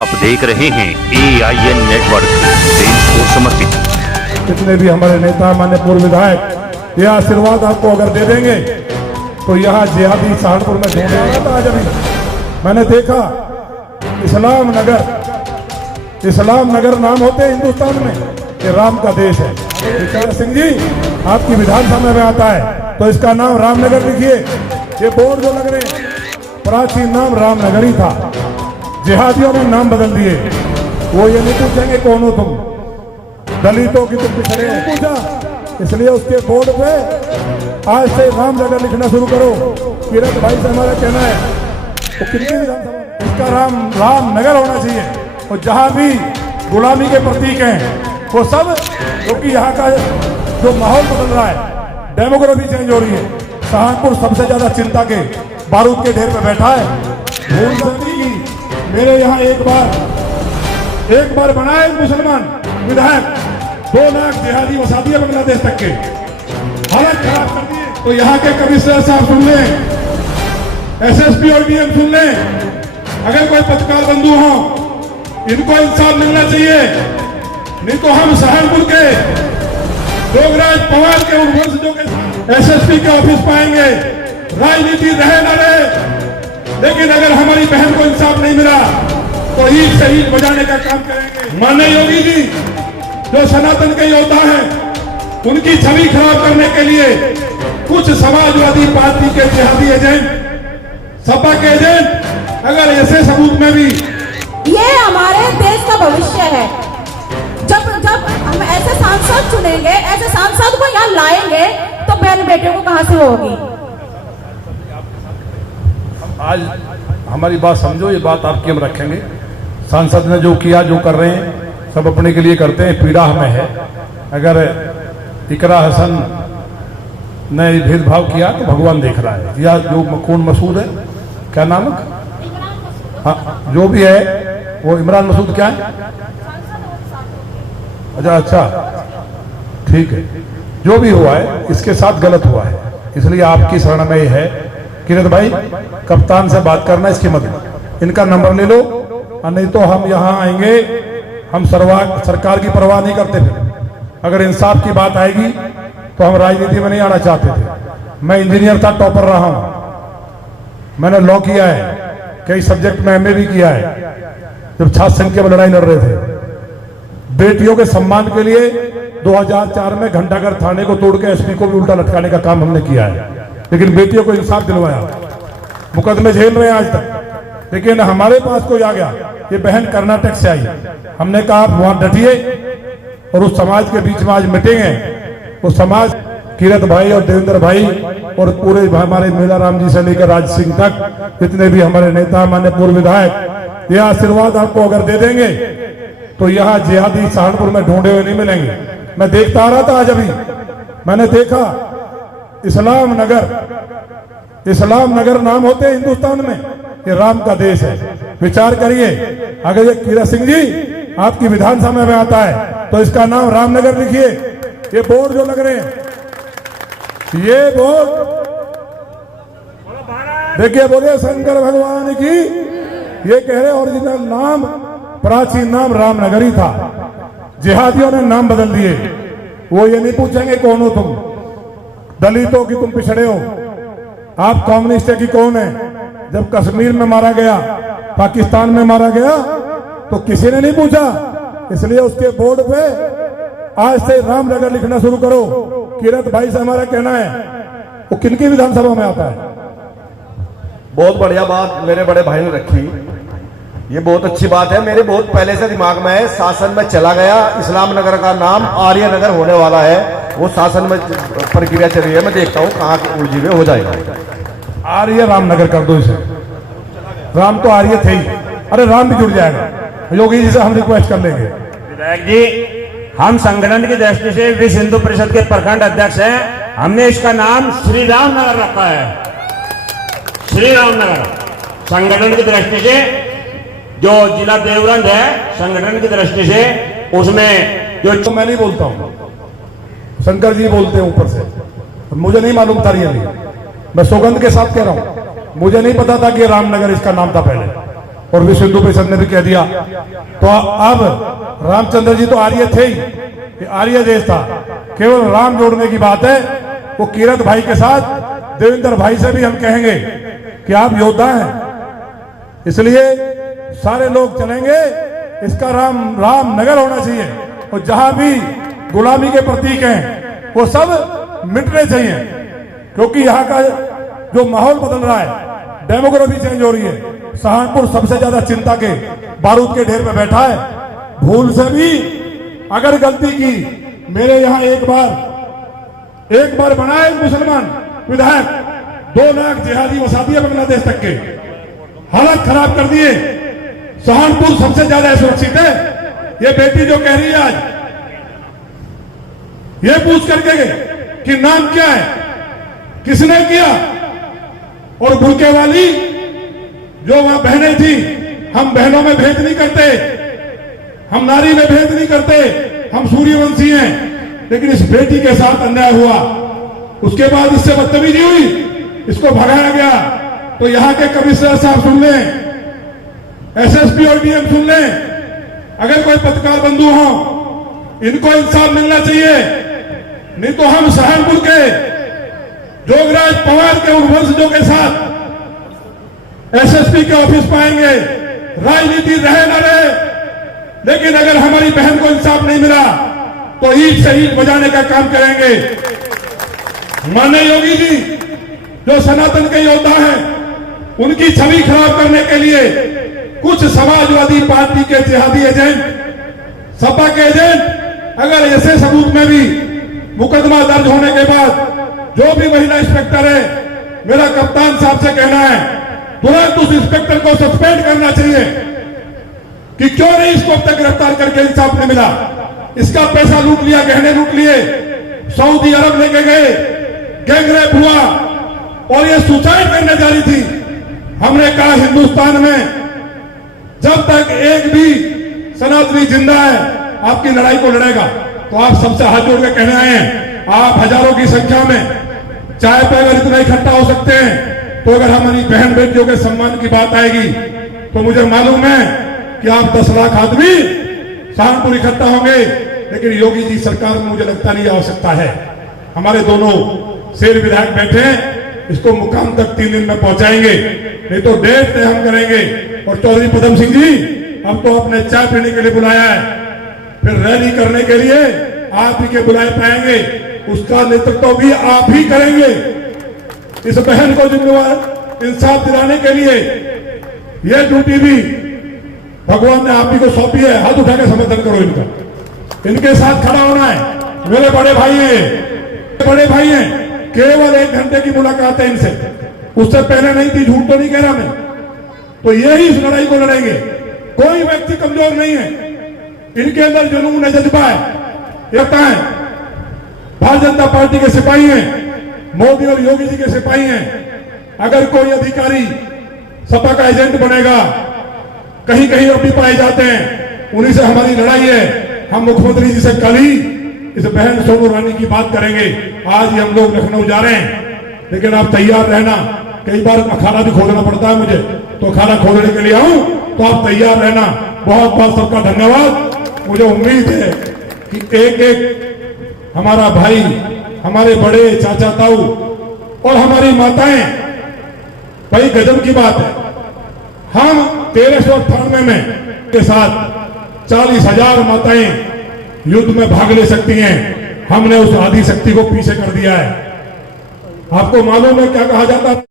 आप देख रहे हैं AIN नेटवर्क, देश को समर्पित। जितने भी हमारे नेता मान्य पूर्व विधायक ये आशीर्वाद आपको अगर दे देंगे तो यहाँ जिहादी सहारनपुर में ढूंढ रहा था। आज अभी मैंने देखा इस्लाम नगर नाम होते हिंदुस्तान में, ये राम का देश है। विकास सिंह जी आपकी विधानसभा में आता है तो इसका नाम रामनगर लिखिए। ये बोर्ड जो लग रहे हैं, प्राचीन नाम रामनगर ही था, जिहादियों ने नाम बदल दिए। वो ये नहीं पूछेंगे कौन हो तुम, दलितों की तुम पिछड़े हो पूछा, इसलिए उसके बोर्ड पे आज से रामनगर लिखना शुरू करो। किरण भाई से हमारा कहना है तो कितनी विधानसभा इसका रामनगर होना चाहिए। और जहां भी गुलामी के प्रतीक हैं वो सब, क्योंकि यहाँ का जो माहौल बदल रहा है, डेमोग्राफी चेंज हो रही है। सहारनपुर सबसे ज्यादा चिंता के बारूद के ढेर पे बैठा है। भूल सकती की मेरे यहाँ एक बार बनाए मुसलमान विधायक 2 लाख जिहादी वसा दिए बांग्लादेश तक के, हालत खराब कर दिए। तो यहाँ के कमिश्नर साहब सुन लें, SSP और DM सुन लें, अगर कोई पत्रकार बंधु हो इनको इंसाफ मिलना चाहिए, नहीं तो हम सहारनपुर के जोगराज पवार के उन वंशजों के SSP के ऑफिस पाएंगे। राजनीति रहे न रहे, लेकिन अगर हमारी बहन को इंसाफ नहीं मिला तो ईद से ईद बजाने का काम करेंगे। माननीय योगी जी जो सनातन के योद्धा हैं, उनकी छवि खराब करने के लिए कुछ समाजवादी पार्टी के जिहादी एजेंट, सपा के एजेंट, अगर ऐसे सबूत में भी, ये हमारे देश का भविष्य है। जब हम ऐसे सांसद चुनेंगे, ऐसे सांसद को यहाँ लाएंगे तो बहन बेटियों को कहाँ से होगी। आज हमारी बात समझो, ये बात आपकी हम रखेंगे। सांसद ने जो किया, जो कर रहे हैं, सब अपने के लिए करते हैं, पीड़ा हमें है। अगर इकरा हसन ने भेदभाव किया तो भगवान देख रहा है। या जो कौन मसूद है, क्या नाम है, हाँ जो भी है वो इमरान मसूद क्या है, अच्छा ठीक है, जो भी हुआ है इसके साथ गलत हुआ है, इसलिए आपकी शरण में है किरण भाई, कप्तान से बात करना इसकी मदद, इनका नंबर ले लो, और नहीं तो हम यहाँ आएंगे। हम सरकार की परवाह नहीं करते थे, अगर इंसाफ की बात आएगी तो हम राजनीति में नहीं आना चाहते थे। मैं इंजीनियर था, टॉपर रहा हूं, मैंने लॉ किया है, कई सब्जेक्ट में MA भी किया है। जब छात्र संख्या में लड़ाई लड़ रहे थे, बेटियों के सम्मान के लिए 2004 में घंटाघर थाने को तोड़ के SP को भी उल्टा लटकाने का काम हमने किया है, लेकिन बेटियों को इंसाफ दिलवाया। मुकदमे झेल रहे हैं आज तक, लेकिन हमारे पास कोई आ गया, ये बहन कर्नाटक से आई, हमने कहा आप वहां डटिए और उस समाज के बीच में आज मिटेंगे। वो समाज किरत भाई और देवेंद्र भाई और पूरे हमारे मेला राम जी से लेकर राज सिंह तक, जितने भी हमारे नेता मान्य पूर्व विधायक ये आशीर्वाद आपको अगर दे देंगे तो यहाँ जिहादी सहारनपुर में ढूंढे हुए नहीं मिलेंगे। मैं देखता आ रहा था, आज अभी मैंने देखा इस्लाम नगर नाम होते हिंदुस्तान में, ये राम का देश है। विचार करिए, अगर ये किरण सिंह जी आपकी विधानसभा में आता है तो इसका नाम रामनगर लिखिए। ये बोर्ड जो लग रहे हैं, ये बोर्ड देखिए, बोले शंकर भगवान की, ये कह रहे ओरिजिनल नाम, प्राचीन नाम रामनगर ही था, जिहादियों ने नाम बदल दिए। वो ये नहीं पूछेंगे कौन हो तुम, दलितों की तुम पिछड़े हो, आप कम्युनिस्ट की कौन है। जब कश्मीर में मारा गया, पाकिस्तान में मारा गया तो किसी ने नहीं पूछा, इसलिए उसके बोर्ड पे आज से रामनगर लिखना शुरू करो। किरत भाई से हमारा कहना है वो किनकी विधानसभा में आता है। बहुत बढ़िया बात मेरे बड़े भाई ने रखी, ये बहुत अच्छी बात है। मेरे बहुत पहले से दिमाग में है, शासन में चला गया, इस्लाम नगर का नाम आर्य नगर होने वाला है, वो शासन में प्रक्रिया चल रही है। मैं देखता हूँ कहाँ उलझी हुए हो जाएगा। आर्य रामनगर कर दो इसे, राम तो आर्य थे ही, अरे राम भी जुड़ जाएगा। योगी जी से हम रिक्वेस्ट कर लेंगे। विधायक जी, हम संगठन की दृष्टि से विश्व हिंदू परिषद के प्रखंड अध्यक्ष हैं, हमने इसका नाम श्री राम नगर रखा है। श्री राम नगर संगठन की दृष्टि से, जो जिला देवगंज है संगठन की दृष्टि से, उसमें जो तो मैं नहीं बोलता हूँ, शंकर जी बोलते हैं ऊपर से, मुझे नहीं मालूम था रियली, मैं सौगंध के साथ कह रहा हूँ, मुझे नहीं पता था कि रामनगर इसका नाम था पहले। और विश्व हिंदू परिषद ने भी कह दिया। तो अब रामचंद्र जी तो आर्य थे ही, ये आर्य देश था, केवल राम जोड़ने की बात है। वो कीरत भाई के साथ देवेंद्र भाई से भी हम कहेंगे कि आप योद्धा हैं, इसलिए सारे लोग चलेंगे, इसका रामनगर होना चाहिए। और जहां भी गुलामी के प्रतीक हैं वो सब मिटने चाहिए, क्योंकि यहाँ का जो माहौल बदल रहा है, डेमोग्राफी चेंज हो रही है। सहारनपुर सबसे ज्यादा चिंता के बारूद के ढेर पे बैठा है। भूल से भी अगर गलती की, मेरे यहाँ एक बार बनाए मुसलमान विधायक 2 लाख जिहादी वसा दिए बांग्लादेश तक के, हालत खराब कर दिए। सहारनपुर सबसे ज्यादा सुरक्षित है। ये बेटी जो कह रही है आज, ये पूछ करके गए कि नाम क्या है, किसने किया, और भूखे वाली जो वहां बहनें थी, हम बहनों में भेद नहीं करते, हम नारी में भेद नहीं करते, हम सूर्यवंशी हैं, लेकिन इस बेटी के साथ अन्याय हुआ। उसके बाद इससे बदतमीजी हुई, इसको भगाया गया। तो यहां के कमिश्नर साहब सुन लें, एसएसपी और डीएम सुन लें, अगर कोई पत्रकार बंधु हो, इनको इंसाफ मिलना चाहिए। नहीं तो हम सहारनपुर के जोगराज पवार के उन वंशजों के साथ एसएसपी के ऑफिस पाएंगे। राजनीति रहे न रहे, लेकिन अगर हमारी बहन को इंसाफ नहीं मिला तो ईट से ईट बजाने का काम करेंगे। माननीय योगी जी जो सनातन के योद्धा हैं, उनकी छवि खराब करने के लिए कुछ समाजवादी पार्टी के जिहादी एजेंट, सपा के एजेंट, अगर ऐसे सबूत में भी मुकदमा दर्ज होने के बाद जो भी महिला इंस्पेक्टर है, मेरा कप्तान साहब से कहना है तुरंत उस इंस्पेक्टर को सस्पेंड करना चाहिए कि क्यों नहीं इसको अब तक गिरफ्तार करके इंसाफ नहीं मिला। इसका पैसा लूट लिया, गहने लूट लिए, सऊदी अरब लेके गए, गैंगरेप हुआ और ये सुसाइड करने जा रही थी। हमने कहा हिंदुस्तान में जब तक एक भी सनातनी जिंदा है, आपकी लड़ाई को लड़ेगा। तो आप सबसे हाथ जोड़ के कहने आए हैं, आप हजारों की संख्या में चाय पे अगर इतना इकट्ठा हो सकते हैं, तो अगर हमारी बहन बेटियों के सम्मान की बात आएगी तो मुझे मालूम है कि आप 10 लाख आदमी सहारनपुर इकट्ठा होंगे। लेकिन योगी जी सरकार में मुझे लगता नहीं आवश्यकता है। हमारे दोनों शेर विधायक बैठे हैं, इसको मुकाम तक 3 दिन में पहुंचाएंगे, नहीं तो डेट तय हम करेंगे। और चौधरी पदम सिंह जी, हम तो अपने चाय पीने के लिए बुलाया है, फिर रैली करने के लिए आप ही के बुलाए पाएंगे, उसका नेतृत्व भी आप ही करेंगे। इस बहन को जिम्मेवार इंसाफ दिलाने के लिए यह ड्यूटी भी भगवान ने आप ही को सौंपी है। हाथ उठा के समर्थन करो इनका, इनके साथ खड़ा होना है। मेरे बड़े भाई हैं, केवल 1 घंटे की मुलाकात है इनसे, उससे पहले नहीं थी, झूठ तो नहीं कह रहा मैं। तो यही इस लड़ाई को लड़ेंगे। कोई व्यक्ति कमजोर नहीं है, इनके अंदर जुनून है, जज्बा है, एकता है। भारतीय जनता पार्टी के सिपाही हैं, मोदी और योगी जी के सिपाही हैं। अगर कोई अधिकारी सपा का एजेंट बनेगा, कहीं कहीं और भी पाए जाते हैं, उन्हीं से हमारी लड़ाई है। हम मुख्यमंत्री जी से कल ही इस बहन सोनू रानी की बात करेंगे। आज ही हम लोग लखनऊ जा रहे हैं, लेकिन आप तैयार रहना। कई बार अखाड़ा भी खोलना पड़ता है मुझे, तो अखाड़ा खोलने के लिए आऊं, तो आप तैयार रहना। बहुत बहुत सबका धन्यवाद। मुझे उम्मीद है कि एक एक हमारा भाई, हमारे बड़े चाचा ताऊ और हमारी माताएं, भाई गजब की बात है, हम 1398 में के साथ 40,000 माताएं युद्ध में भाग ले सकती हैं। हमने उस आदि शक्ति को पीछे कर दिया है। आपको मालूम है क्या कहा जाता है?